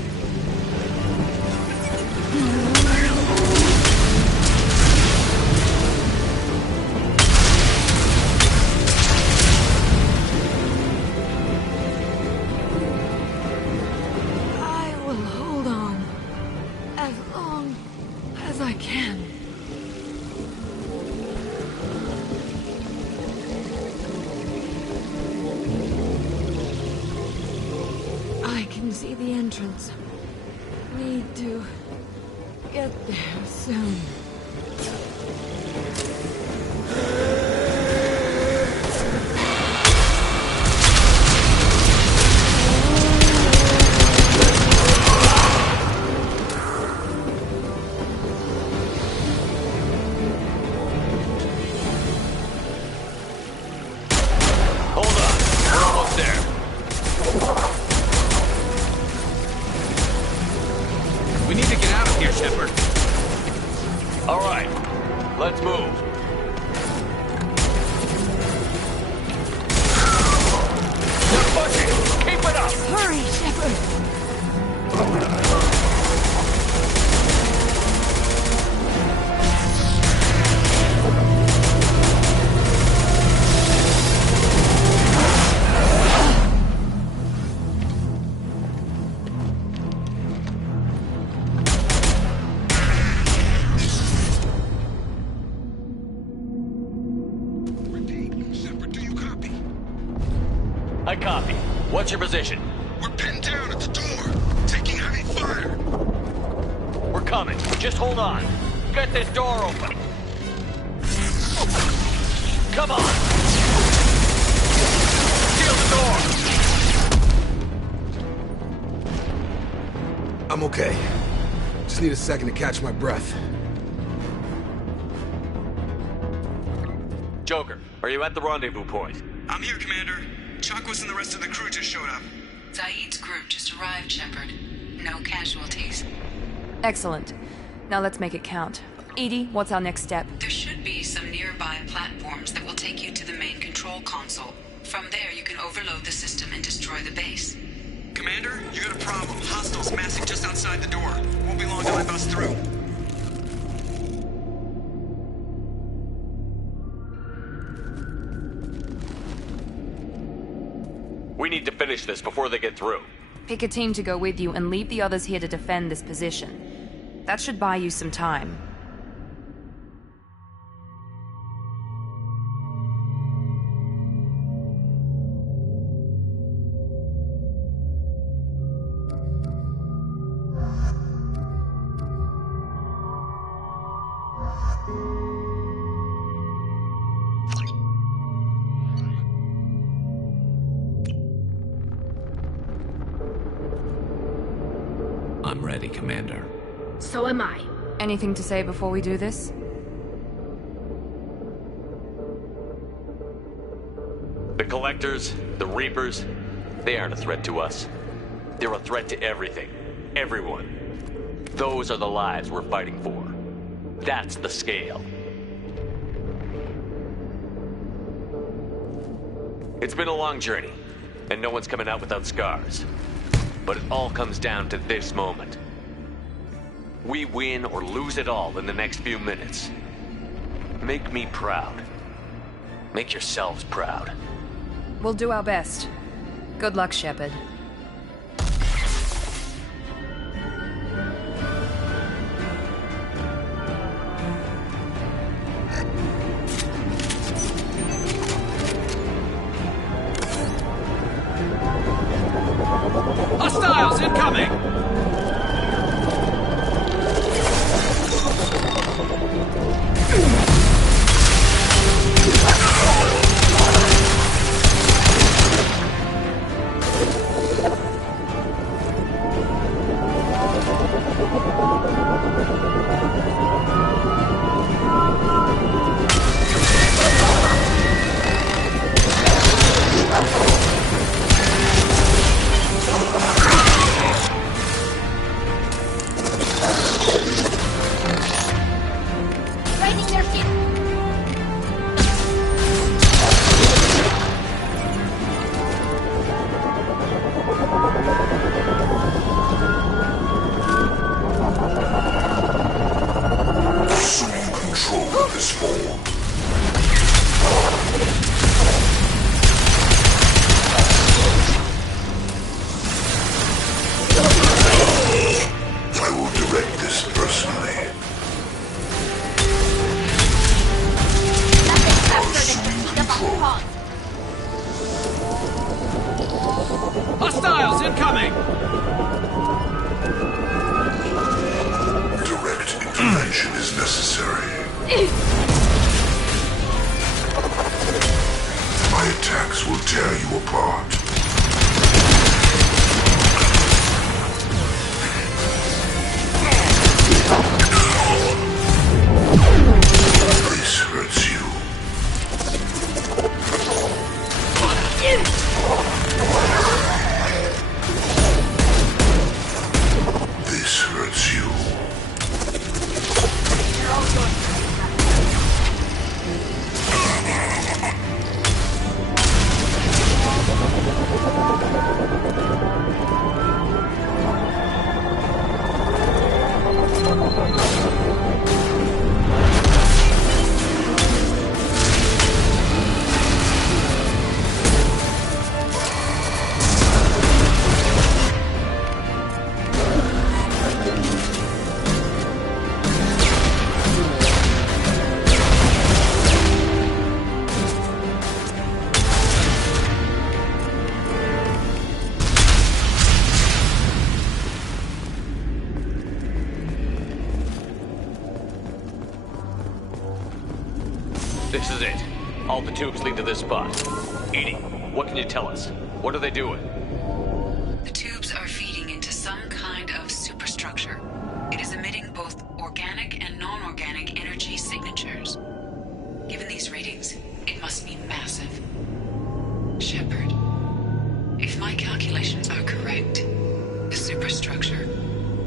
I will hold on as long as I can. I can see the entrance. Need to get there soon. Hold on. We're almost there. We need to get out of here, Shepard. All right. Let's move. We're pushing. Keep it up. Hurry, Shepard! I copy. What's your position? We're pinned down at the door, taking heavy fire. We're coming. Just hold on. Get this door open. Come on. Seal the door. I'm okay. Just need a second to catch my breath. Joker, are you at the rendezvous point? I'm here, Commander. Chakwas and the rest of the crew just showed up. Zaid's group just arrived, Shepard. No casualties. Excellent. Now let's make it count. Edie, what's our next step? There should be some nearby platforms that will take you to the main control console. From there, you can overload the system and destroy the base. Commander, you got a problem. Hostiles massing just outside the door. Won't be long till I bust through. We need to finish this before they get through. Pick a team to go with you and leave the others here to defend this position. That should buy you some time. I'm ready, Commander. So am I. Anything to say before we do this? The Collectors, the Reapers, they aren't a threat to us. They're a threat to everything. Everyone. Those are the lives we're fighting for. That's the scale. It's been a long journey, and no one's coming out without scars. But it all comes down to this moment. We win or lose it all in the next few minutes. Make me proud. Make yourselves proud. We'll do our best. Good luck, Shepard. Hostiles incoming! intervention is necessary. My attacks will tear you apart. This hurts you. This hurts you. This is it. All the tubes lead to this spot. Edie, what can you tell us? What are they doing? The tubes are feeding into some kind of superstructure. It is emitting both organic and non-organic energy signatures. Given these readings, it must be massive. Shepard, if my calculations are correct, the superstructure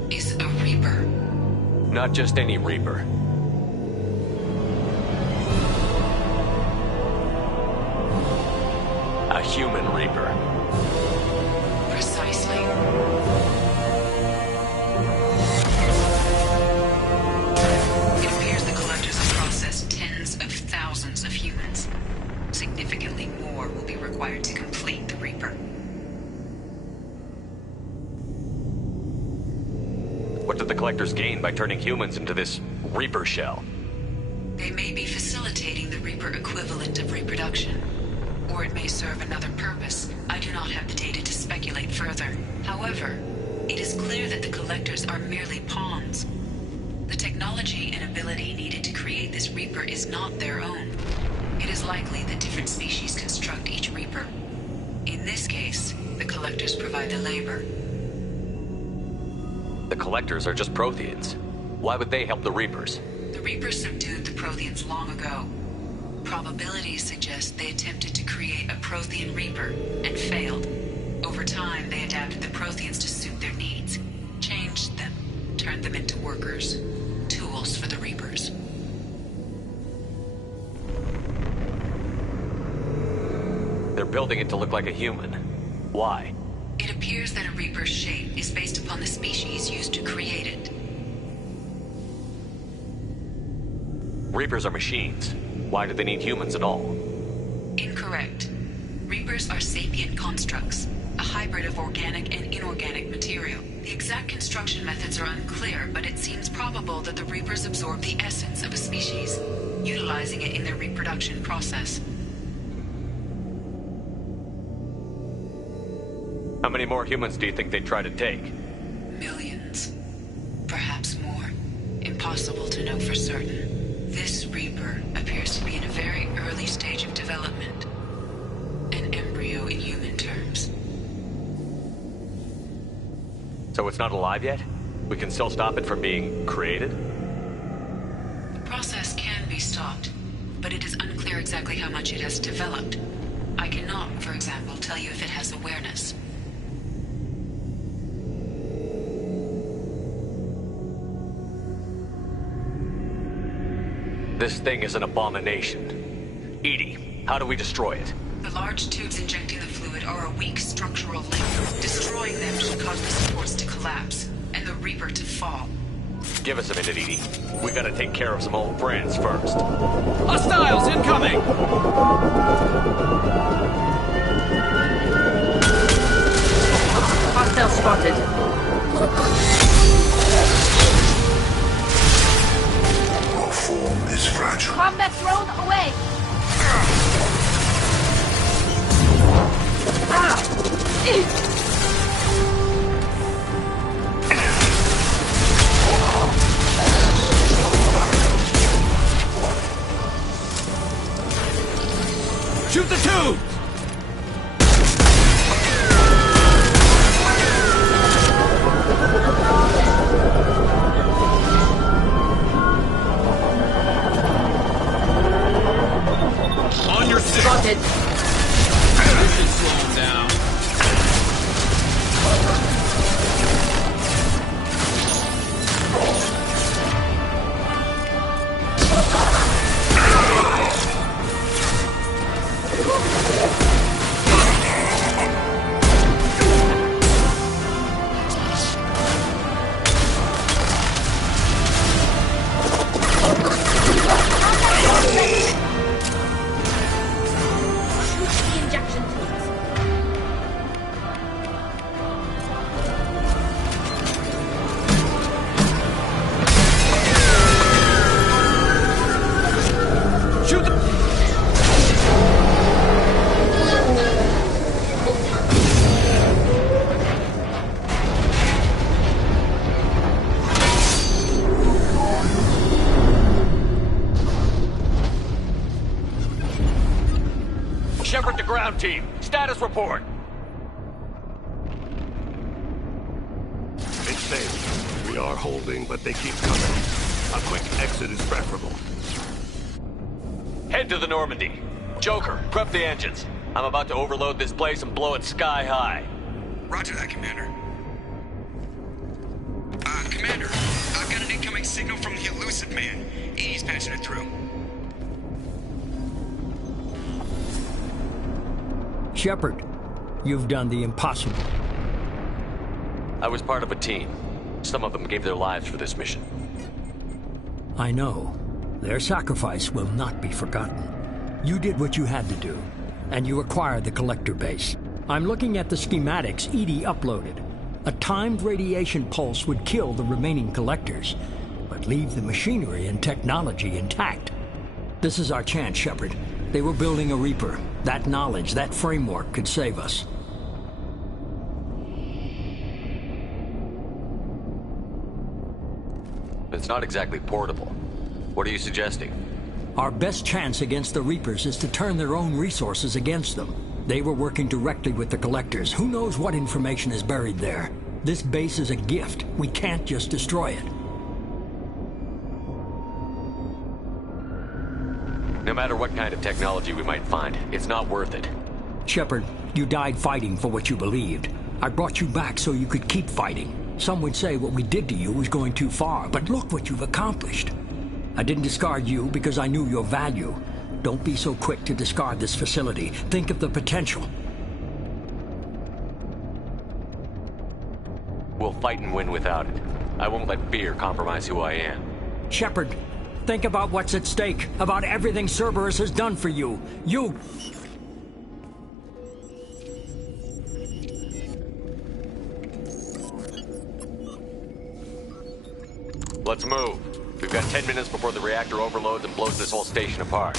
is a Reaper. Not just any Reaper. A human Reaper. Precisely. It appears the Collectors have processed tens of thousands of humans. Significantly more will be required to complete the Reaper. What did the Collectors gain by turning humans into this Reaper shell? They may be facilitating the Reaper equivalent of reproduction. Or it may serve another purpose. I do not have the data to speculate further. However, it is clear that the Collectors are merely pawns. The technology and ability needed to create this Reaper is not their own. It is likely that different species construct each Reaper. In this case, the Collectors provide the labor. The Collectors are just Protheans. Why would they help the Reapers? The Reapers subdued the Protheans long ago. Probabilities suggest they attempted to create a Prothean Reaper and failed. Over time, they adapted the Protheans to suit their needs, changed them, turned them into workers, tools for the Reapers. They're building it to look like a human. Why? It appears that a Reaper's shape is based upon the species used to create it. Reapers are machines. Why do they need humans at all? Incorrect. Reapers are sapient constructs, a hybrid of organic and inorganic material. The exact construction methods are unclear, but it seems probable that the Reapers absorb the essence of a species, utilizing it in their reproduction process. How many more humans do you think they'd try to take? Millions. Perhaps more. Impossible to know for certain. This Reaper appears to be in a very early stage of development. An embryo in human terms. So it's not alive yet? We can still stop it from being created? The process can be stopped, but it is unclear exactly how much it has developed. I cannot, for example, tell you if it has awareness. This thing is an abomination. Edie, how do we destroy it? The large tubes injecting the fluid are a weak structural link. Destroying them should cause the supports to collapse, and the Reaper to fall. Give us a minute, Edie. We gotta take care of some old friends first. Hostiles incoming! Hostile spotted. Your form is fragile. Combat drone away! tubes! On your six! Spotted! You should slow him down. Shepard to ground team. Status report. It's safe. We are holding, but they keep coming. A quick exit is preferable. Head to the Normandy. Joker, prep the engines. I'm about to overload this place and blow it sky high. Roger that, Commander. Commander, I've got an incoming signal from the Elusive Man. He's patching it through. Shepard, you've done the impossible. I was part of a team. Some of them gave their lives for this mission. I know. Their sacrifice will not be forgotten. You did what you had to do, and you acquired the Collector base. I'm looking at the schematics EDI uploaded. A timed radiation pulse would kill the remaining Collectors, but leave the machinery and technology intact. This is our chance, Shepard. They were building a Reaper. That knowledge, that framework could save us. It's not exactly portable. What are you suggesting? Our best chance against the Reapers is to turn their own resources against them. They were working directly with the Collectors. Who knows what information is buried there? This base is a gift. We can't just destroy it. No matter what kind of technology we might find, it's not worth it. Shepard, you died fighting for what you believed. I brought you back so you could keep fighting. Some would say what we did to you was going too far, but look what you've accomplished. I didn't discard you because I knew your value. Don't be so quick to discard this facility. Think of the potential. We'll fight and win without it. I won't let fear compromise who I am. Shepard, think about what's at stake, about everything Cerberus has done for you. Let's move. We've got 10 minutes before the reactor overloads and blows this whole station apart.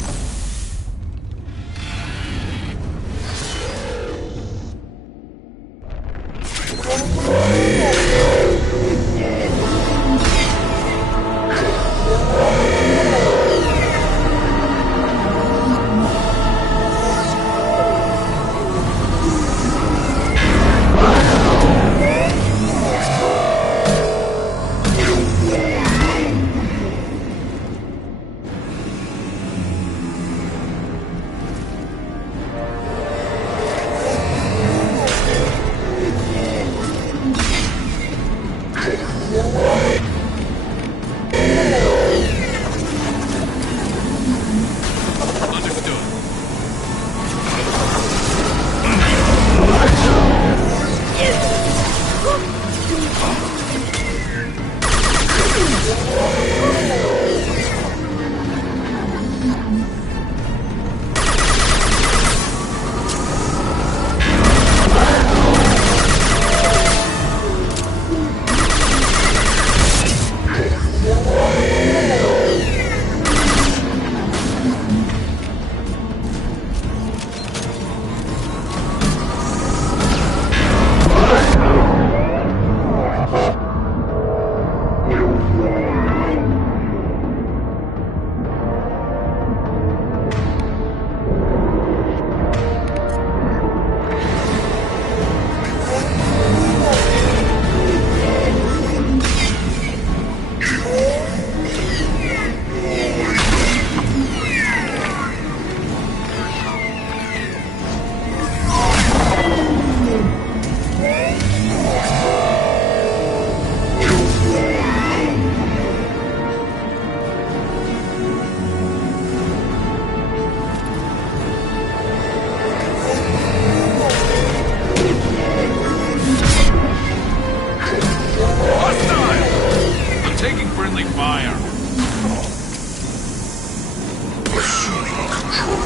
Assuming control.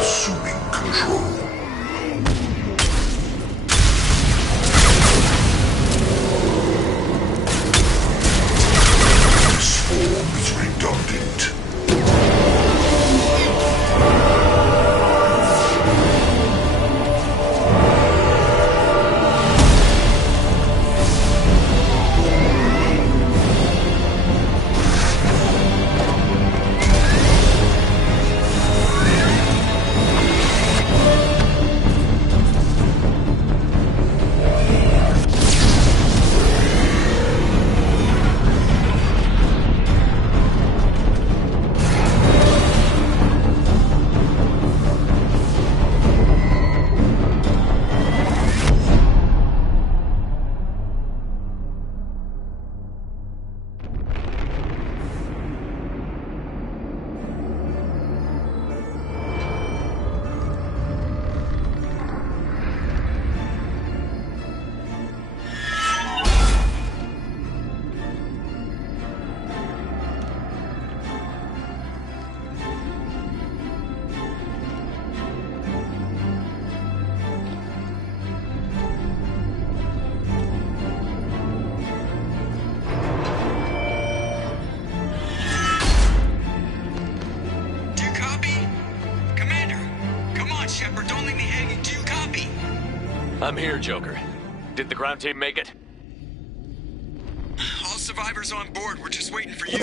Assuming control. This form is redundant. I'm here, Joker. Did the ground team make it? All survivors on board. We're just waiting for you.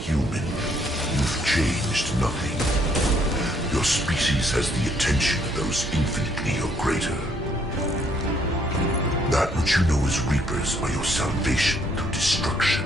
Human, you've changed nothing. Your species has the attention of those infinitely or greater. That which you know as Reapers are your salvation through destruction.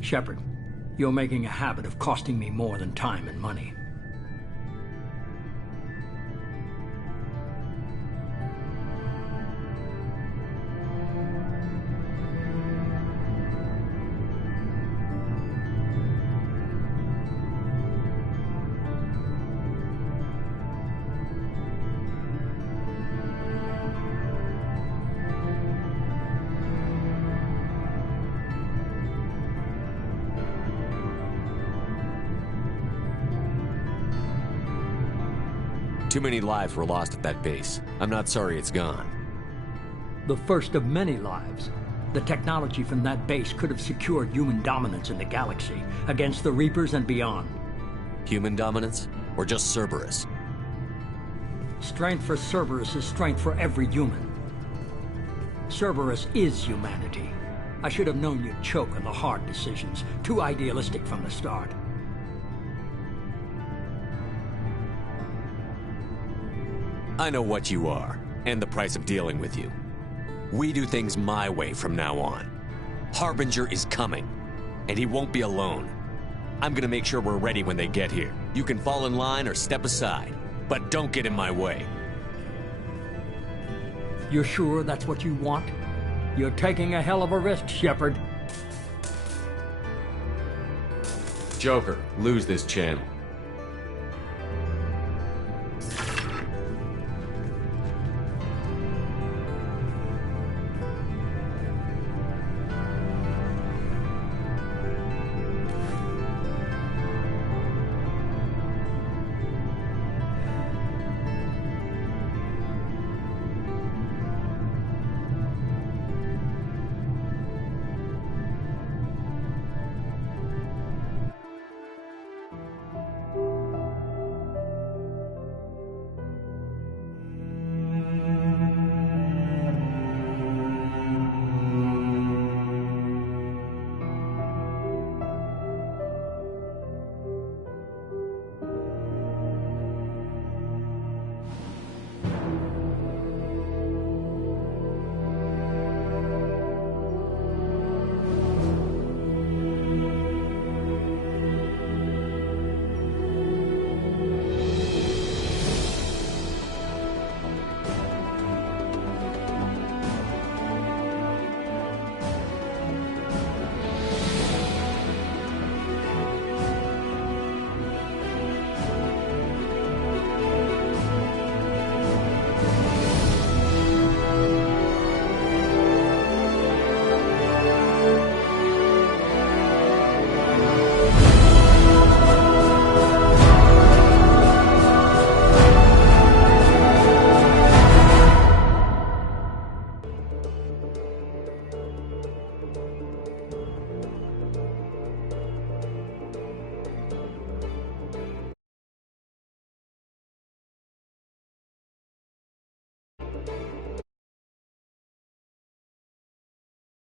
Shepard, you're making a habit of costing me more than time and money. Too many lives were lost at that base. I'm not sorry it's gone. The first of many lives. The technology from that base could have secured human dominance in the galaxy against the Reapers and beyond. Human dominance? Or just Cerberus? Strength for Cerberus is strength for every human. Cerberus is humanity. I should have known you'd choke on the hard decisions. Too idealistic from the start. I know what you are, and the price of dealing with you. We do things my way from now on. Harbinger is coming, and he won't be alone. I'm gonna make sure we're ready when they get here. You can fall in line or step aside, but don't get in my way. You're sure that's what you want? You're taking a hell of a risk, Shepard. Joker, lose this channel.